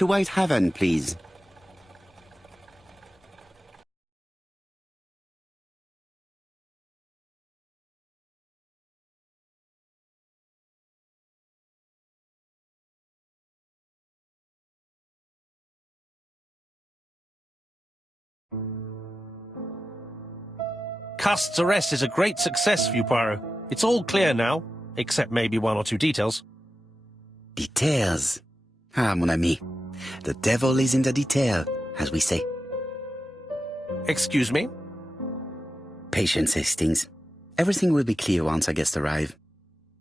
To White Haven, please. Cust's arrest is a great success for you, Poirot. It's all clear now, except maybe one or two details. Details. Ah, mon ami. The devil is in the detail, as we say. Excuse me? Patience, Hastings. Everything will be clear once our guests arrive.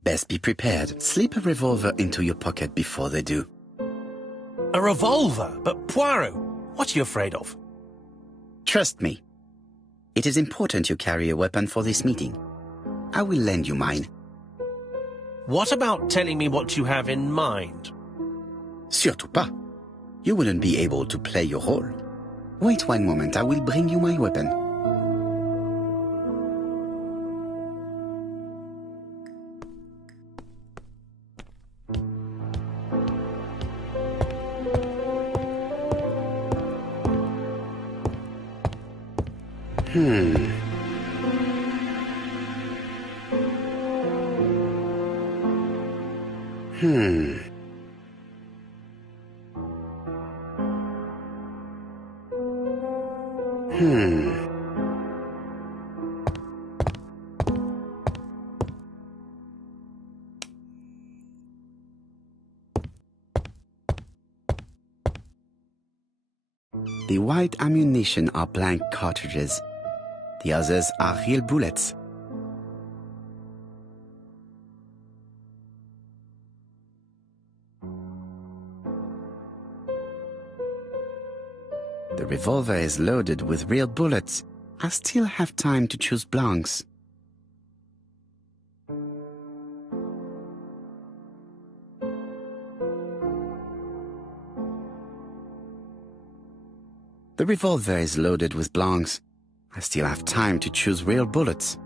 Best be prepared. Slip a revolver into your pocket before they do. A revolver? But Poirot, what are you afraid of? Trust me. It is important you carry a weapon for this meeting. I will lend you mine. What about telling me what you have in mind? Surtout pas. You wouldn't be able to play your role. Wait one moment, I will bring you my weapon. The white ammunition are blank cartridges. The others are real bullets. The revolver is loaded with real bullets. I still have time to choose blanks. The revolver is loaded with blanks. I still have time to choose real bullets.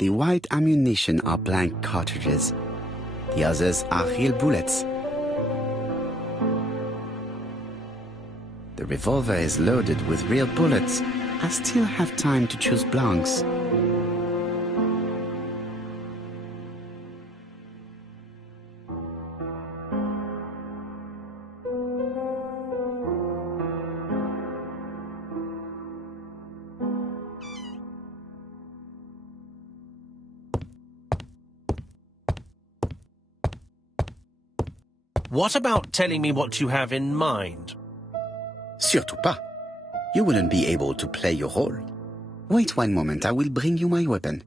The white ammunition are blank cartridges. The others are real bullets. The revolver is loaded with real bullets. I still have time to choose blanks. What about telling me what you have in mind? Surtout pas. You wouldn't be able to play your role. Wait one moment, I will bring you my weapon.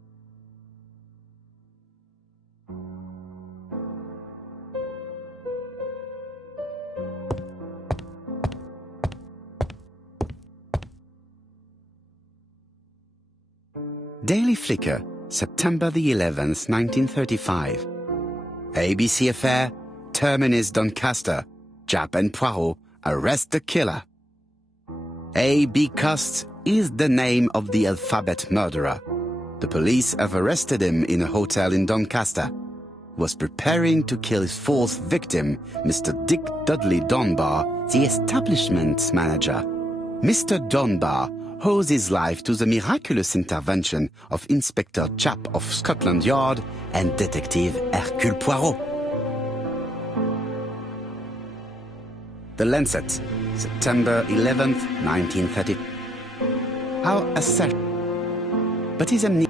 Daily Flicker, September the 11th, 1935. ABC affair, Terminus Doncaster, Japp and Poirot arrest the killer. A.B. Cust is the name of the alphabet murderer. The police have arrested him in a hotel in Doncaster. He was preparing to kill his fourth victim, Mr. Dick Dudley Dunbar, the establishment manager. Mr. Dunbar owes his life to the miraculous intervention of Inspector Japp of Scotland Yard and Detective Hercule Poirot. The Lancet, September 11th, 1930. How assertive. But his amnesia.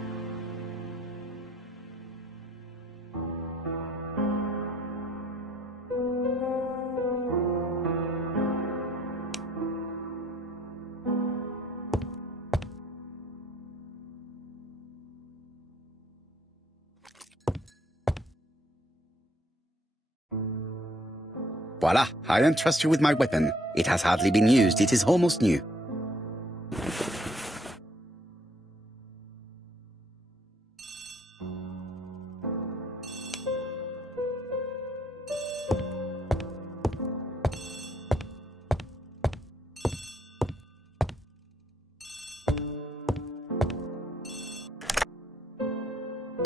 Voila, I entrust you with my weapon. It has hardly been used, it is almost new.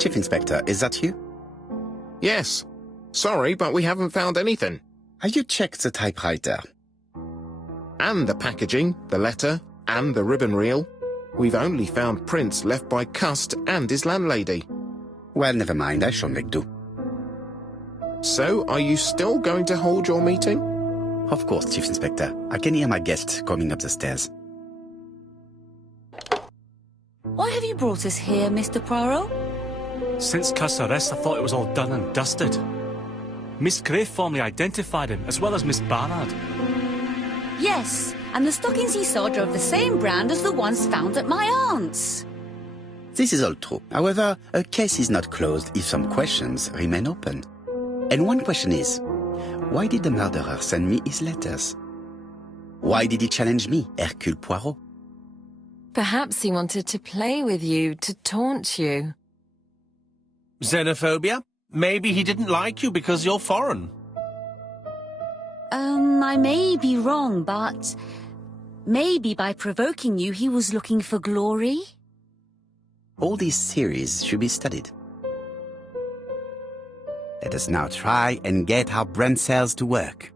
Chief Inspector, is that you? Yes. Sorry, but we haven't found anything. Have you checked the typewriter? And the packaging, the letter, and the ribbon reel. We've only found prints left by Cust and his landlady. Well, never mind, I shall make do. So, are you still going to hold your meeting? Of course, Chief Inspector. I can hear my guest coming up the stairs. Why have you brought us here, Mr. Poirot? Since Cust's arrest, I thought it was all done and dusted. Miss Gray formally identified him, as well as Miss Barnard. Yes, and the stockings he sold are of the same brand as the ones found at my aunt's. This is all true. However, a case is not closed if some questions remain open. And one question is, why did the murderer send me his letters? Why did he challenge me, Hercule Poirot? Perhaps he wanted to play with you, to taunt you. Xenophobia? Maybe he didn't like you because you're foreign. I may be wrong, but maybe by provoking you he was looking for glory? All these theories should be studied. Let us now try and get our brain cells to work.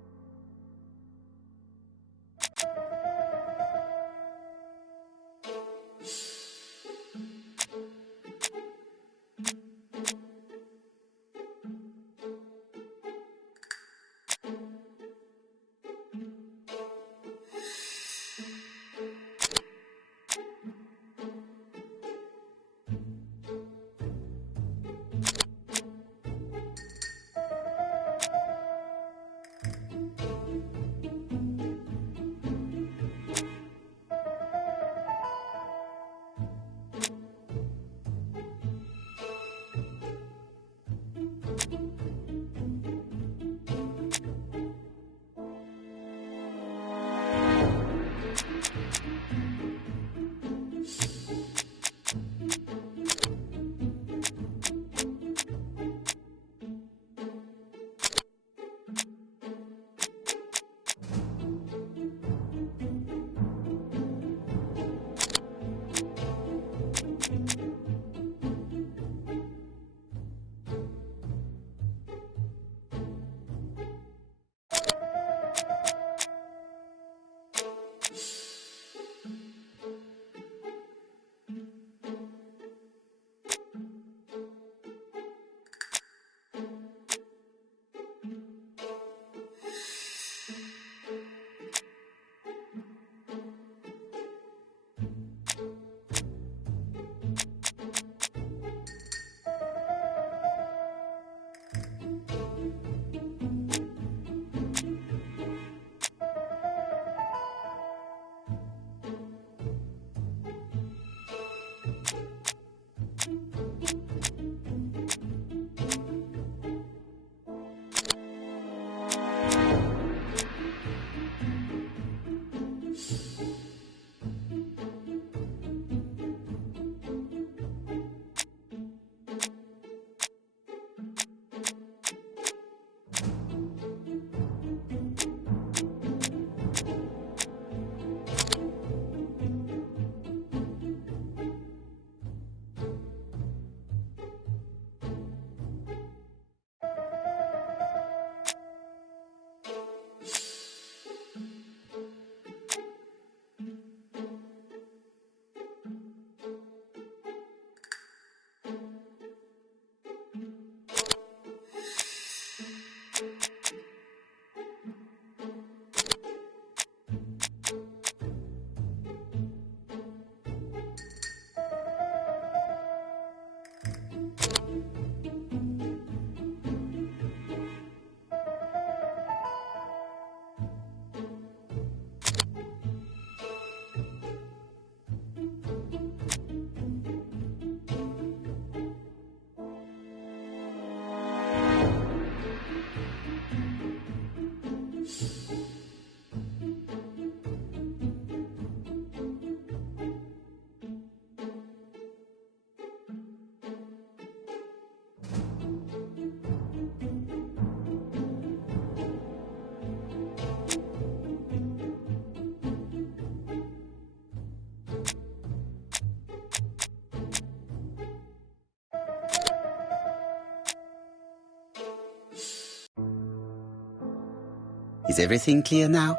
Is everything clear now?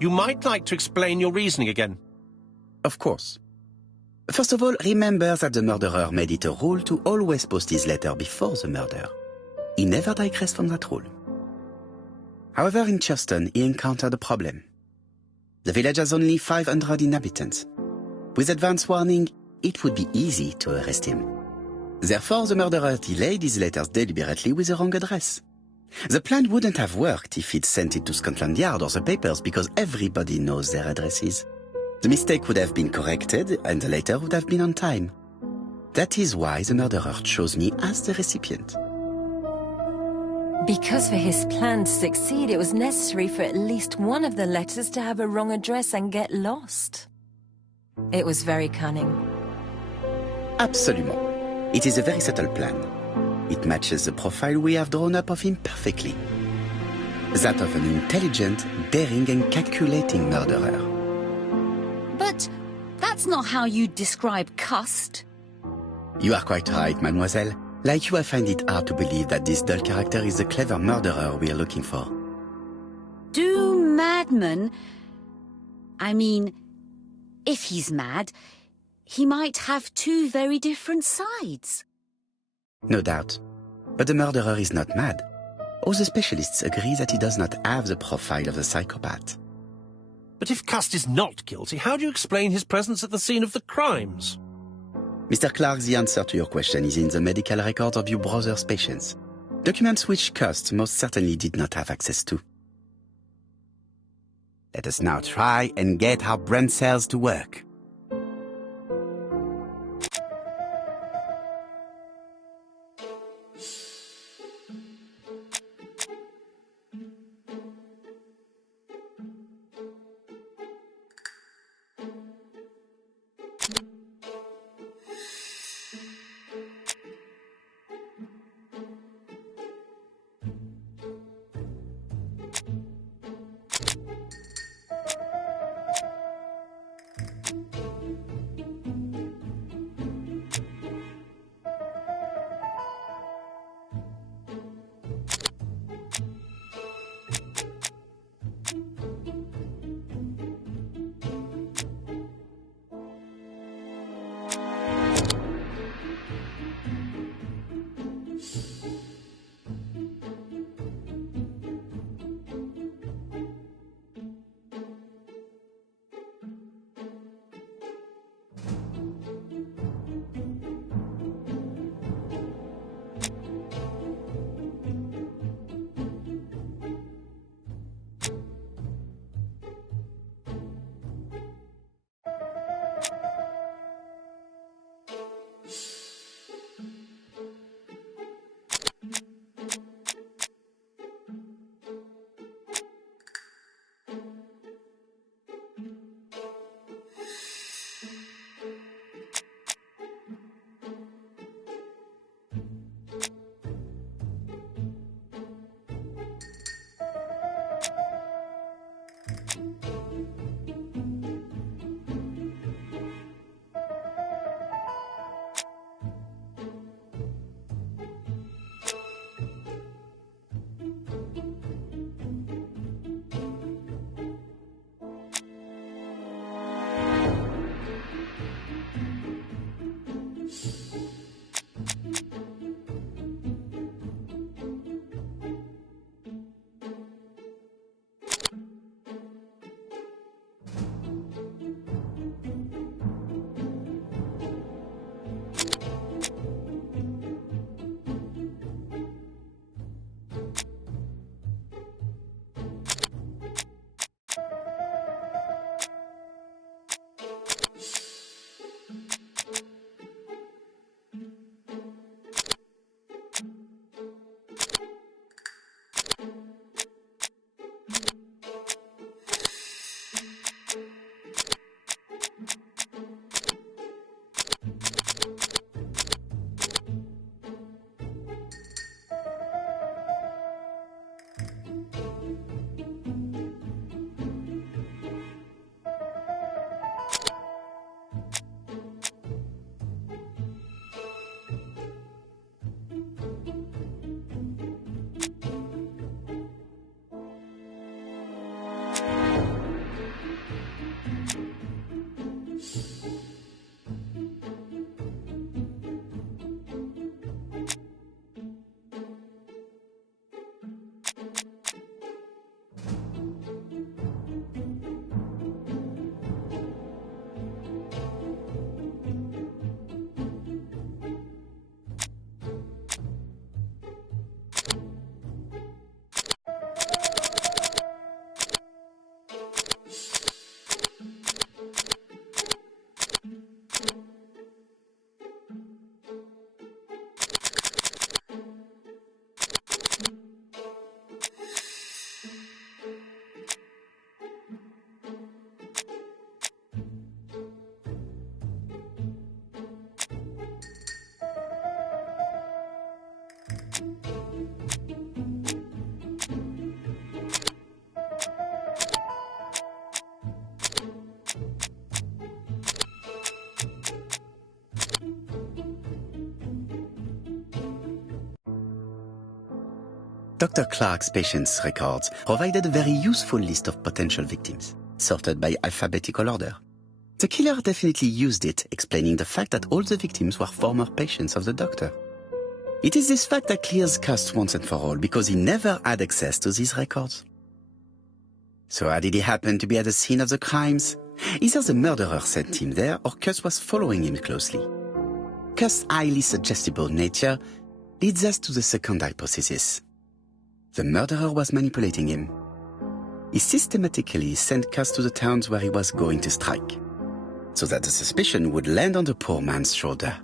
You might like to explain your reasoning again. Of course. First of all, remember that the murderer made it a rule to always post his letter before the murder. He never digressed from that rule. However, in Churston, he encountered a problem. The village has only 500 inhabitants. With advance warning, it would be easy to arrest him. Therefore, the murderer delayed his letters deliberately with the wrong address. The plan wouldn't have worked if he'd sent it to Scotland Yard or the papers because everybody knows their addresses. The mistake would have been corrected and the letter would have been on time. That is why the murderer chose me as the recipient. Because for his plan to succeed, it was necessary for at least one of the letters to have a wrong address and get lost. It was very cunning. Absolument. It is a very subtle plan. It matches the profile we have drawn up of him perfectly. That of an intelligent, daring and calculating murderer. But that's not how you describe Cust. You are quite right, mademoiselle. Like you, I find it hard to believe that this dull character is the clever murderer we are looking for. Do madmen... I mean, if he's mad, he might have two very different sides. No doubt. But the murderer is not mad. All the specialists agree that he does not have the profile of the psychopath. But if Cust is not guilty, how do you explain his presence at the scene of the crimes? Mr. Clark, the answer to your question is in the medical records of your brother's patients. Documents which Cust most certainly did not have access to. Let us now try and get our brain cells to work. Dr. Clark's patient's records provided a very useful list of potential victims, sorted by alphabetical order. The killer definitely used it, explaining the fact that all the victims were former patients of the doctor. It is this fact that clears Cust once and for all, because he never had access to these records. So how did he happen to be at the scene of the crimes? Either the murderer sent him there, or Cust was following him closely. Cust's highly suggestible nature leads us to the second hypothesis. The murderer was manipulating him. He systematically sent Cust to the towns where he was going to strike, so that the suspicion would land on the poor man's shoulder.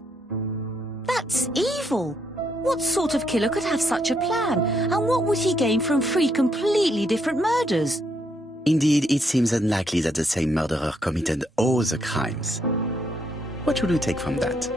That's evil. What sort of killer could have such a plan? And what would he gain from 3 completely different murders? Indeed, it seems unlikely that the same murderer committed all the crimes. What should we take from that?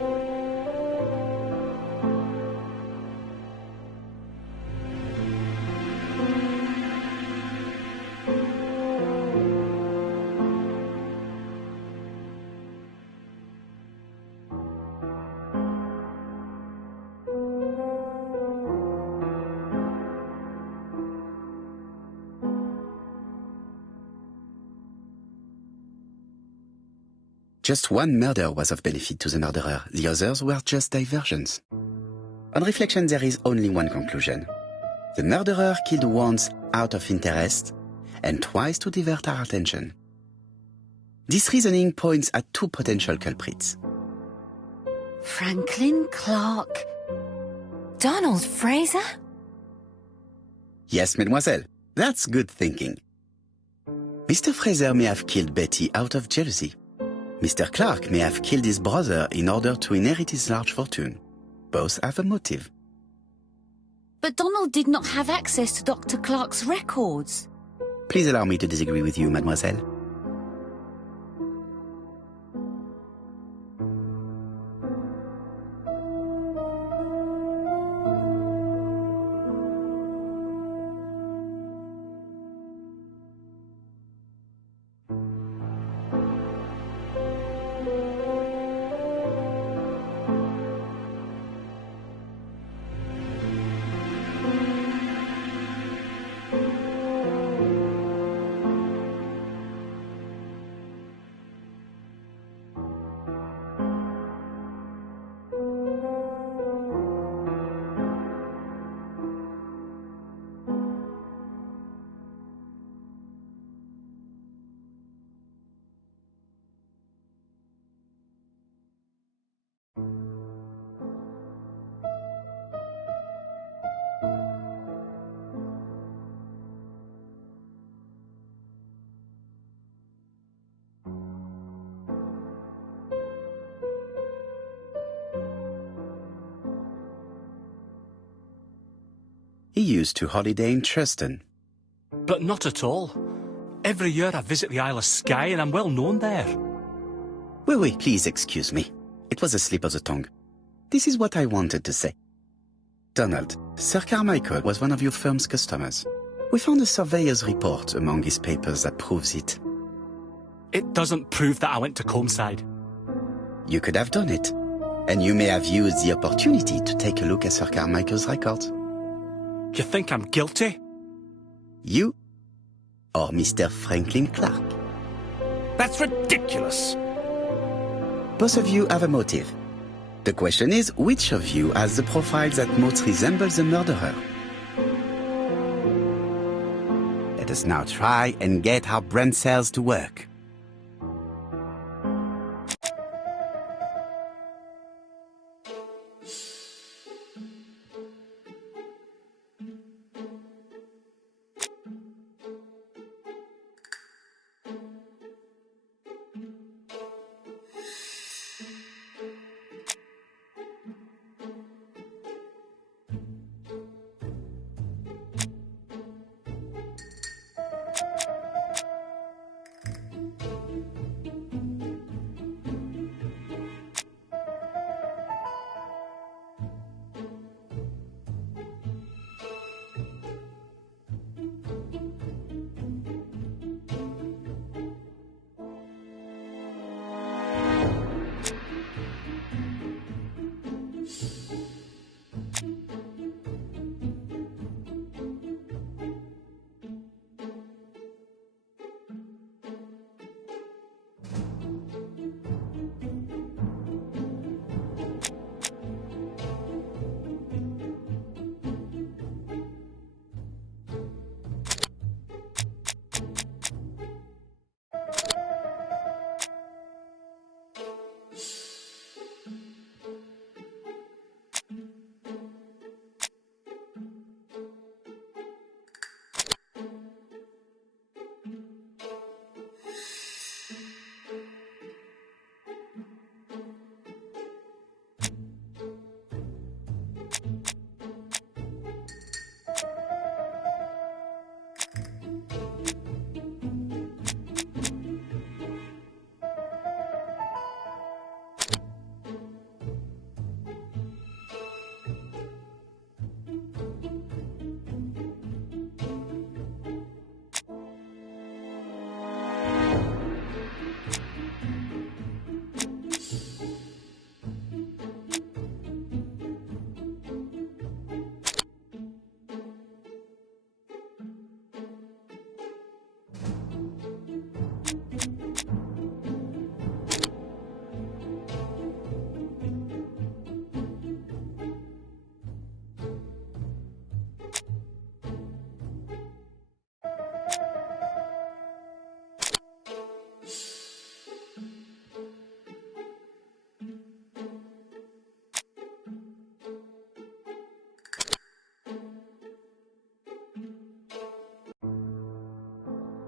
Just one murder was of benefit to the murderer, the others were just diversions. On reflection, there is only one conclusion. The murderer killed once out of interest, and twice to divert our attention. This reasoning points at 2 potential culprits. Franklin Clark. Donald Fraser? Yes, mademoiselle, that's good thinking. Mr. Fraser may have killed Betty out of jealousy. Mr. Clark may have killed his brother in order to inherit his large fortune. Both have a motive. But Donald did not have access to Dr. Clark's records. Please allow me to disagree with you, mademoiselle. He used to holiday in Tristan. But not at all. Every year I visit the Isle of Skye and I'm well known there. Oui, please excuse me. It was a slip of the tongue. This is what I wanted to say. Donald, Sir Carmichael was one of your firm's customers. We found a surveyor's report among his papers that proves it. It doesn't prove that I went to Comeside. You could have done it. And you may have used the opportunity to take a look at Sir Carmichael's records. You think I'm guilty? You or Mr. Franklin Clark? That's ridiculous. Both of you have a motive. The question is, which of you has the profile that most resembles the murderer? Let us now try and get our brain cells to work.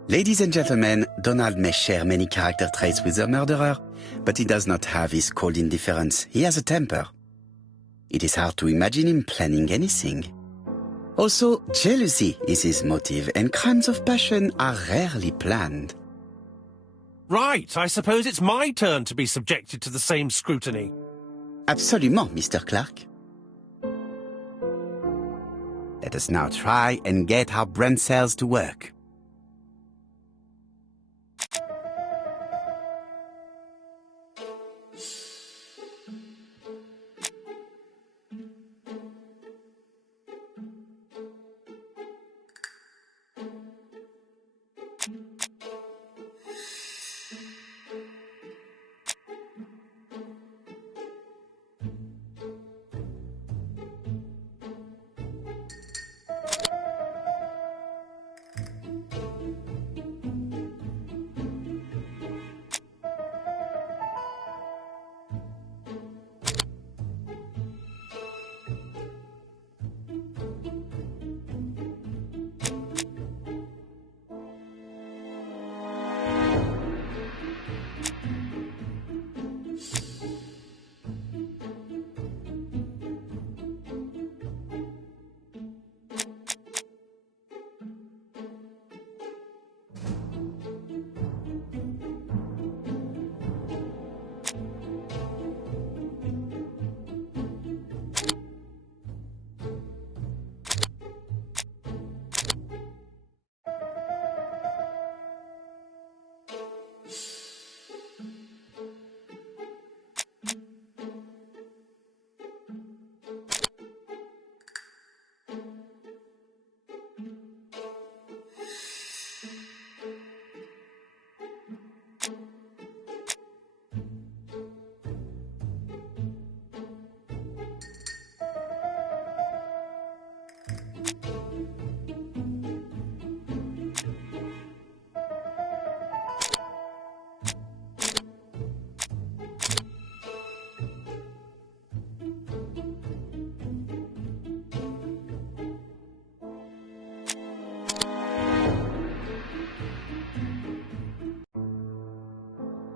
Ladies and gentlemen, Donald may share many character traits with the murderer, but he does not have his cold indifference. He has a temper. It is hard to imagine him planning anything. Also, jealousy is his motive, and crimes of passion are rarely planned. Right, I suppose it's my turn to be subjected to the same scrutiny. Absolument, Mr. Clark. Let us now try and get our brain cells to work.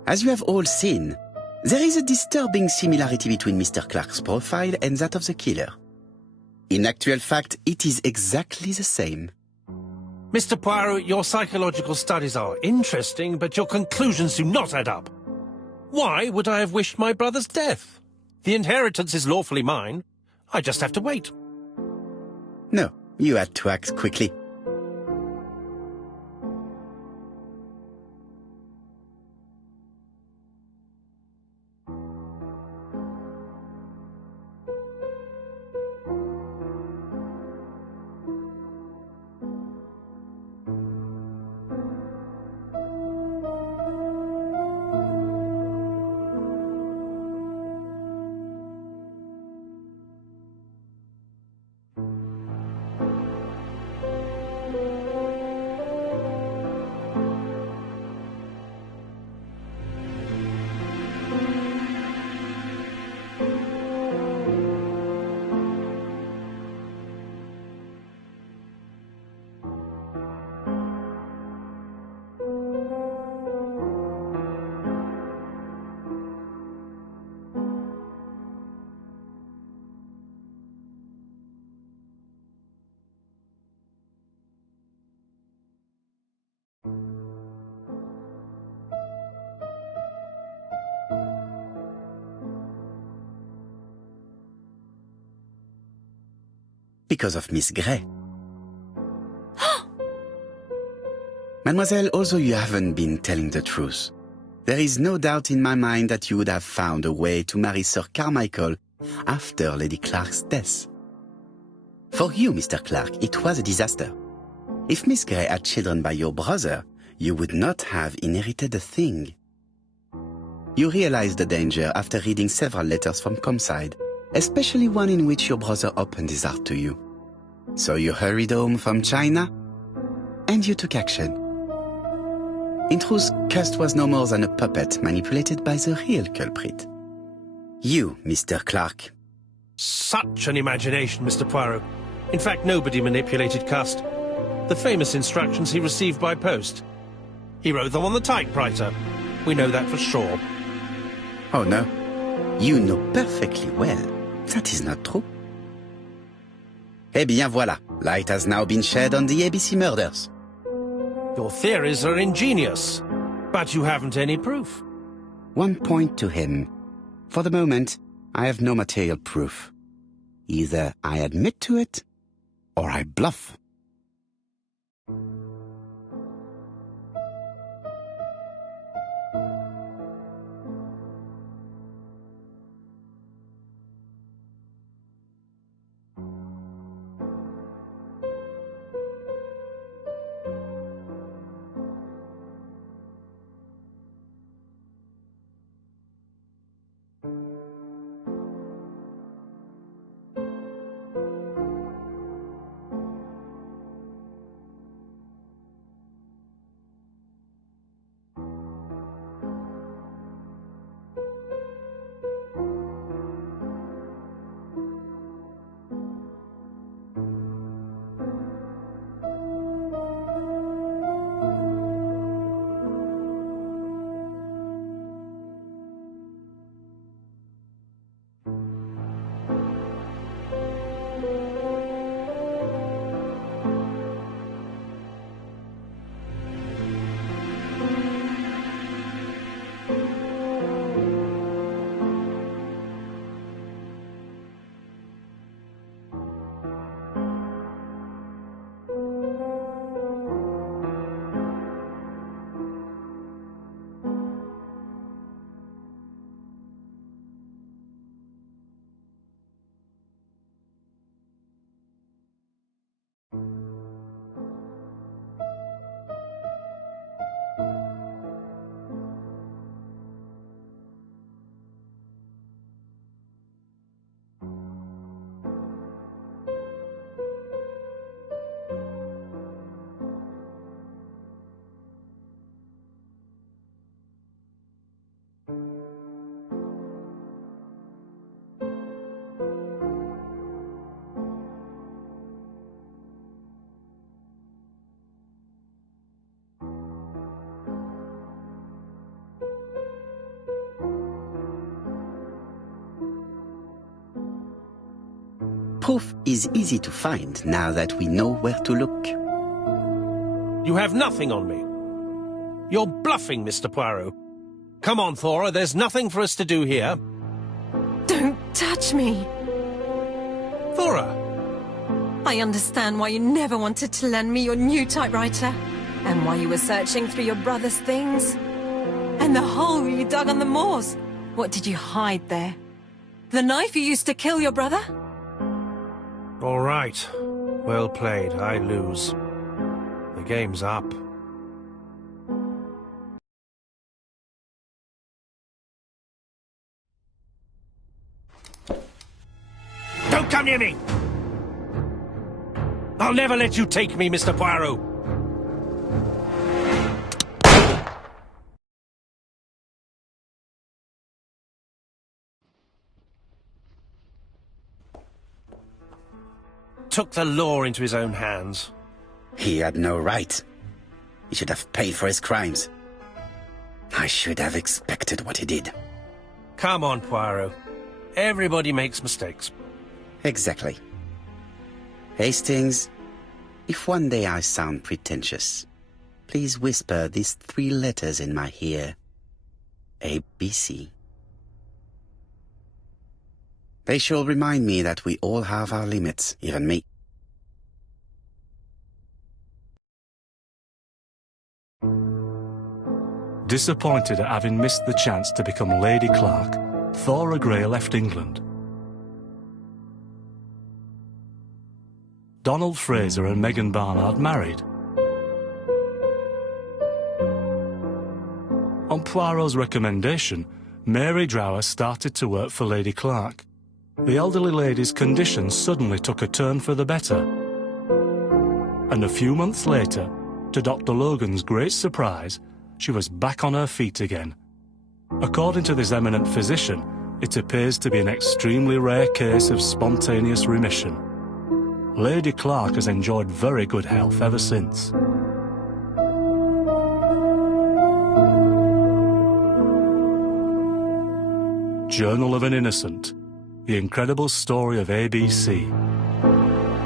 As you have all seen, there is a disturbing similarity between Mr. Clark's profile and that of the killer. In actual fact, it is exactly the same. Mr. Poirot, your psychological studies are interesting, but your conclusions do not add up. Why would I have wished my brother's death? The inheritance is lawfully mine. I just have to wait. No, you had to act quickly. Because of Miss Grey. Mademoiselle, although you haven't been telling the truth, there is no doubt in my mind that you would have found a way to marry Sir Carmichael after Lady Clark's death. For you, Mr. Clark, it was a disaster. If Miss Grey had children by your brother, you would not have inherited a thing. You realized the danger after reading several letters from Comside, especially one in which your brother opened his heart to you. So you hurried home from China, and you took action. In truth, Cust was no more than a puppet manipulated by the real culprit. You, Mr. Clark. Such an imagination, Mr. Poirot. In fact, nobody manipulated Cust. The famous instructions he received by post. He wrote them on the typewriter. We know that for sure. Oh no, you know perfectly well. That is not true. Eh bien voilà, light has now been shed on the ABC murders. Your theories are ingenious, but you haven't any proof. 1 point to him. For the moment, I have no material proof. Either I admit to it, or I bluff. Proof is easy to find now that we know where to look. You have nothing on me. You're bluffing, Mr. Poirot. Come on, Thora, there's nothing for us to do here. Don't touch me. Thora! I understand why you never wanted to lend me your new typewriter, and why you were searching through your brother's things. And the hole you dug on the moors. What did you hide there? The knife you used to kill your brother? All right. Well played. I lose. The game's up. Don't come near me! I'll never let you take me, Mr. Poirot. Took the law into his own hands. He had no right. He should have paid for his crimes. I should have expected what he did. Come on, Poirot. Everybody makes mistakes. Exactly. Hastings, if one day I sound pretentious, please whisper these 3 letters in my ear. ABC. They shall remind me that we all have our limits, even me. Disappointed at having missed the chance to become Lady Clark, Thora Grey left England. Donald Fraser and Megan Barnard married. On Poirot's recommendation, Mary Drower started to work for Lady Clark. The elderly lady's condition suddenly took a turn for the better. And a few months later, to Dr. Logan's great surprise, she was back on her feet again. According to this eminent physician, it appears to be an extremely rare case of spontaneous remission. Lady Clark has enjoyed very good health ever since. Journal of an Innocent, The Incredible Story of ABC.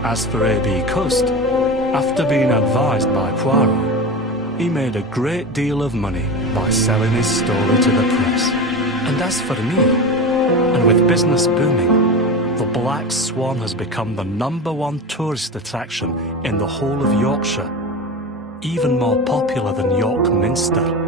As for A.B. Cust, after being advised by Poirot, he made a great deal of money by selling his story to the press. And as for me, and with business booming, the Black Swan has become the #1 tourist attraction in the whole of Yorkshire, even more popular than York Minster.